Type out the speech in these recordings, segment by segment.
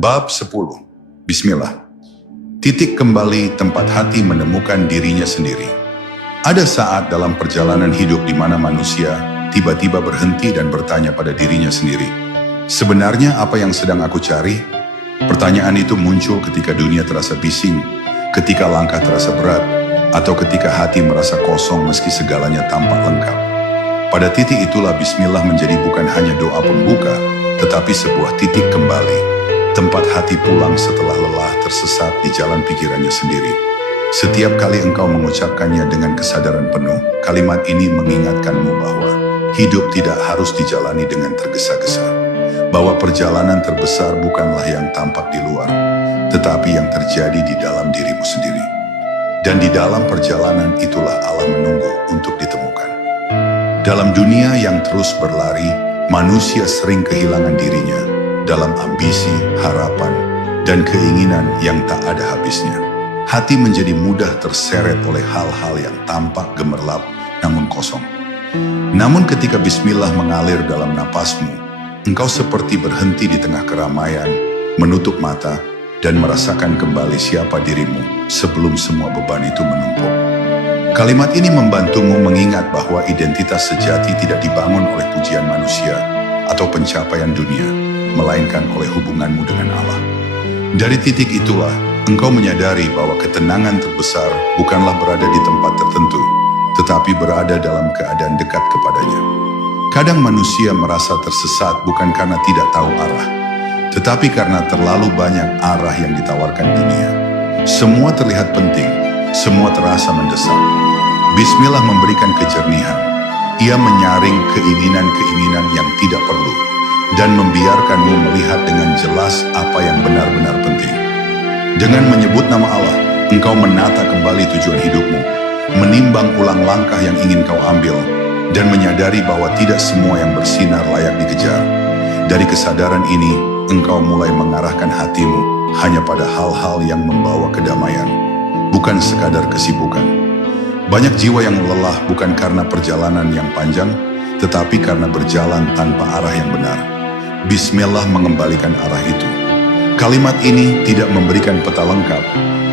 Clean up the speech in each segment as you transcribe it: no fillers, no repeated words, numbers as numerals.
Bab 10. Bismillah. Titik kembali tempat hati menemukan dirinya sendiri. Ada saat dalam perjalanan hidup di mana manusia tiba-tiba berhenti dan bertanya pada dirinya sendiri, sebenarnya apa yang sedang aku cari? Pertanyaan itu muncul ketika dunia terasa bising, ketika langkah terasa berat, atau ketika hati merasa kosong meski segalanya tampak lengkap. Pada titik itulah Bismillah menjadi bukan hanya doa pembuka, tetapi sebuah titik kembali. Tempat hati pulang setelah lelah tersesat di jalan pikirannya sendiri. Setiap kali engkau mengucapkannya dengan kesadaran penuh, kalimat ini mengingatkanmu bahwa hidup tidak harus dijalani dengan tergesa-gesa. Bahwa perjalanan terbesar bukanlah yang tampak di luar, tetapi yang terjadi di dalam dirimu sendiri. Dan di dalam perjalanan itulah Allah menunggu untuk ditemukan. Dalam dunia yang terus berlari, manusia sering kehilangan dirinya dalam ambisi, harapan, dan keinginan yang tak ada habisnya. Hati menjadi mudah terseret oleh hal-hal yang tampak gemerlap namun kosong. Namun ketika Bismillah mengalir dalam napasmu, engkau seperti berhenti di tengah keramaian, menutup mata, dan merasakan kembali siapa dirimu sebelum semua beban itu menumpuk. Kalimat ini membantumu mengingat bahwa identitas sejati tidak dibangun oleh pujian manusia atau pencapaian dunia, melainkan oleh hubunganmu dengan Allah. Dari titik itulah, engkau menyadari bahwa ketenangan terbesar bukanlah berada di tempat tertentu, tetapi berada dalam keadaan dekat kepadanya. Kadang manusia merasa tersesat bukan karena tidak tahu arah, tetapi karena terlalu banyak arah yang ditawarkan dunia. Semua terlihat penting, semua terasa mendesak. Bismillah memberikan kejernihan. Ia menyaring keinginan-keinginan yang tidak perlu, dan membiarkanmu melihat dengan jelas apa yang benar-benar penting. Dengan menyebut nama Allah, engkau menata kembali tujuan hidupmu, menimbang ulang langkah yang ingin kau ambil, dan menyadari bahwa tidak semua yang bersinar layak dikejar. Dari kesadaran ini, engkau mulai mengarahkan hatimu hanya pada hal-hal yang membawa kedamaian, bukan sekadar kesibukan. Banyak jiwa yang lelah bukan karena perjalanan yang panjang, tetapi karena berjalan tanpa arah yang benar. Bismillah mengembalikan arah itu. Kalimat ini tidak memberikan peta lengkap,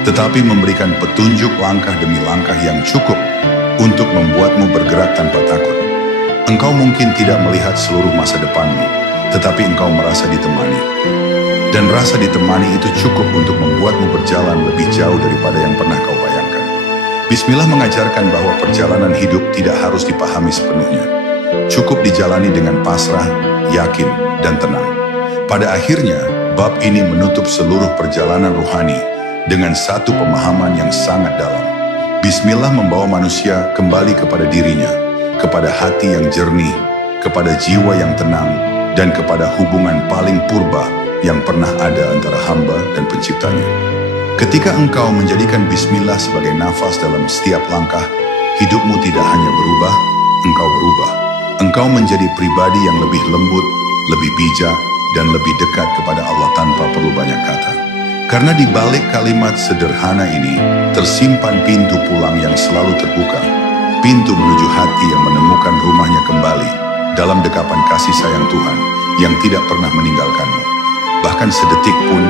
tetapi memberikan petunjuk langkah demi langkah yang cukup untuk membuatmu bergerak tanpa takut. Engkau mungkin tidak melihat seluruh masa depanmu, tetapi engkau merasa ditemani. Dan rasa ditemani itu cukup untuk membuatmu berjalan lebih jauh daripada yang pernah kau bayangkan. Bismillah mengajarkan bahwa perjalanan hidup tidak harus dipahami sepenuhnya. Cukup dijalani dengan pasrah, yakin, dan tenang. Pada akhirnya, bab ini menutup seluruh perjalanan rohani dengan satu pemahaman yang sangat dalam. Bismillah membawa manusia kembali kepada dirinya, kepada hati yang jernih, kepada jiwa yang tenang, dan kepada hubungan paling purba yang pernah ada antara hamba dan penciptanya. Ketika engkau menjadikan Bismillah sebagai nafas dalam setiap langkah, hidupmu tidak hanya berubah, engkau berubah. Engkau menjadi pribadi yang lebih lembut, lebih bijak, dan lebih dekat kepada Allah tanpa perlu banyak kata. Karena di balik kalimat sederhana ini, tersimpan pintu pulang yang selalu terbuka, pintu menuju hati yang menemukan rumahnya kembali, dalam dekapan kasih sayang Tuhan yang tidak pernah meninggalkanmu. Bahkan sedetik pun,